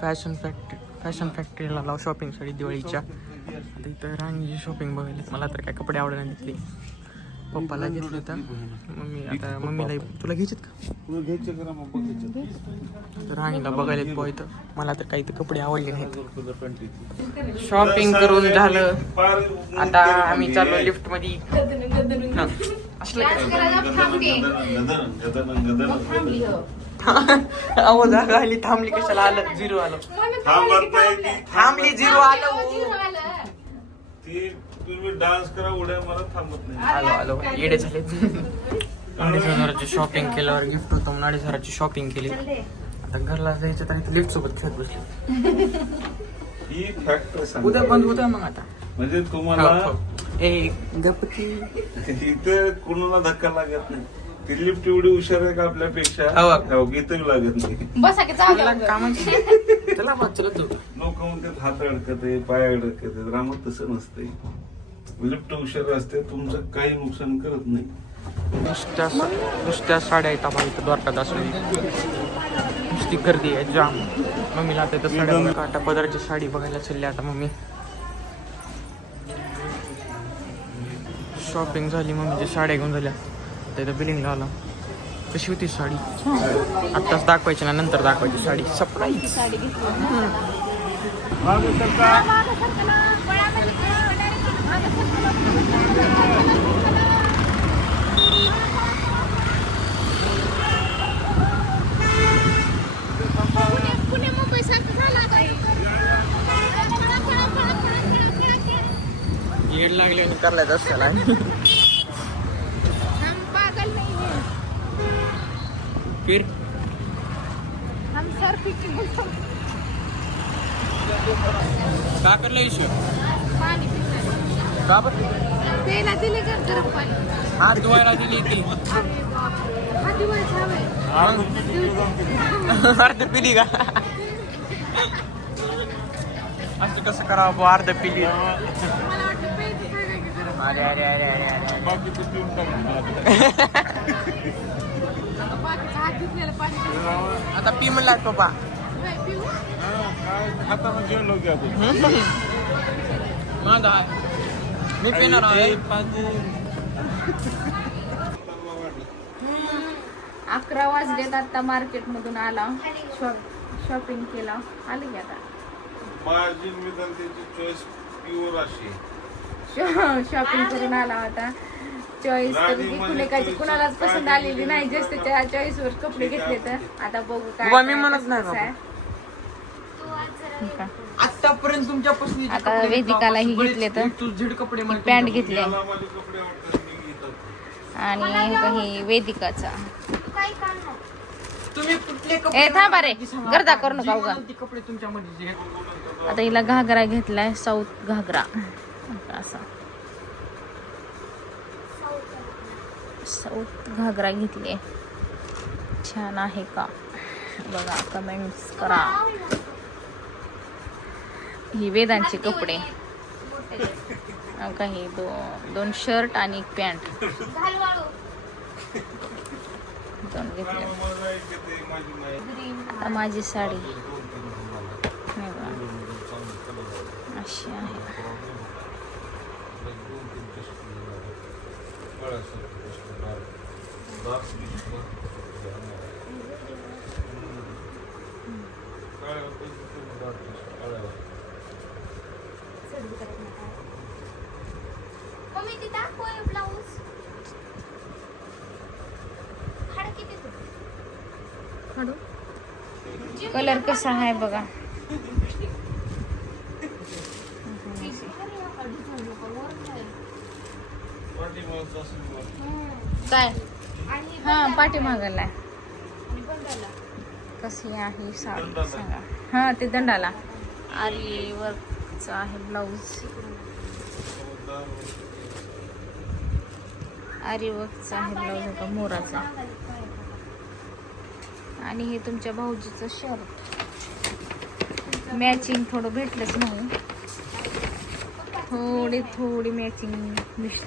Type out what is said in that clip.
Fashion factory fashion फॅक्टरीला लाव शॉपिंगसाठी दिवाळीच्या. आता इथं राणीची शॉपिंग बघायली मला तर काय कपडे आवडले नाही तिथले पप्पाला घेतले तर मम्मी आता मम्मीला तुला घ्यायचेत का? तर राणीला बघायला पोहा इथं. मला तर काही तर कपडे आवडले नाहीत. शॉपिंग करून झालं. आता आम्ही चाललो लिफ्टमध्ये हा. असलं? अहो जागा आली थांबली कशाला आलं? झिरो आलं. थांबली झिरो आलं. ती तुम्ही डान्स करा उड्या मला थांबत नाही. आलो आलो येडे झाले. शॉपिंग केल्यावर गिफ्ट होतं म्हणून शॉपिंग केली. आता घरला जायचं तर लिफ्ट सोबत खेळत बसले. ही फॅक्ट उद्या बंद होत मग आता. म्हणजे हो, तुम्हाला हो. ए गपकी इथे कोणाला धक्का लागत नाही. ती लिफ्ट एवढी हुशार आहे का आपल्यापेक्षा? हो. हो, इथं लागत नाही. बसा की जाऊ द्या. कामाची. चला बा चलत जाऊ लोक म्हणतात हात अडकते पाय अडकते रामात तसं नसते लिफ्ट हुशार असते तुमचं काही नुकसान करत नाही. नुसत्या नुसत्या साड्या आहेत आम्हाला इथं द्वारकात असली नुसती गर्दी आहे जाम. मम्मीला आता इथं साड्या बघा. काटा पदराची साडी बघायला चालली आता मम्मी. शॉपिंग झाली मम्मीची साड्या घेऊन झाल्या. आता इथं बिलिंगला आला. कशी होती साडी? आत्ताच दाखवायची ना नंतर दाखवायची साडी. सरप्राईज घेतली. पुणे मुंबई सारखं झालं आता हे. पळा, पळा, पळा, पळा, पळा, पळा, पळा. येड लागले आणि करलाय असल्याला हम पागल नहीं है फिर? हम सर का करलं इशू? पाणी पिणार का बरं? पेला दिले का गरम पाणी हात धुवायला दिली ती. अरे अर्ध पिली का? असं कसं करावं बुवा, अर्ध पिली. अरे अरे अरे अरे अरे आता पी म्हणला पप्पा आहे. मी पिणार अकरा वाजलेत आता मार्केट मधून आला. शॉप शॉपिंग केला. आले की आता. माझी त्याची चॉईस प्युअर अशी. शॉपिंग करून आला होता चॉईस तर कुणाची कुणालाच पसंत आलेली नाही जस्ट त्या चॉईस वर कपडे घेतले तर आता बघू काय मी म्हणत नाही बाबा. आहे. आहे. आतापर्यंत तुमच्या पसंतीचे आता कपडे वेदिकालाही बरेच घेतले तर. कपडे मला पॅन्ट तुमच्या- घेतले. मला माझे कपडे आवडतात मी घेतात. आणि काही वेदिकाचा तुम्ही कुठले ए कपडे थांबा रे. सांगा. गर्दा करू नका जी उगा. ती कपडे जे. आता हिला घागरा घेतलाय साऊथ घागरा. असा. साऊथ घागरा घेतली छान आहे का? बघा कमेंट्स करा. ही वेदांचे कपडे. काही दो दोन शर्ट आणि एक पॅन्ट दोन घेतले. माझी आता माझी साडी. हे अशी आहे. मम्मी ती दाखव ब्लाऊज हाड किती कलर कसा आहे बघा. काय? हा पाठीमागाला आहे. कशी आहे साडी सांगा. हा ते दंडाला. आरी वर्कचा आहे ब्लाऊज. आरी वर्कचा आहे ब्लाऊज होता मोराचा. आणि हे तुमच्या भाऊजीचं शर्ट मॅचिंग थोडं भेटलंच नाही. थोडी थोडी मॅचिंग मिस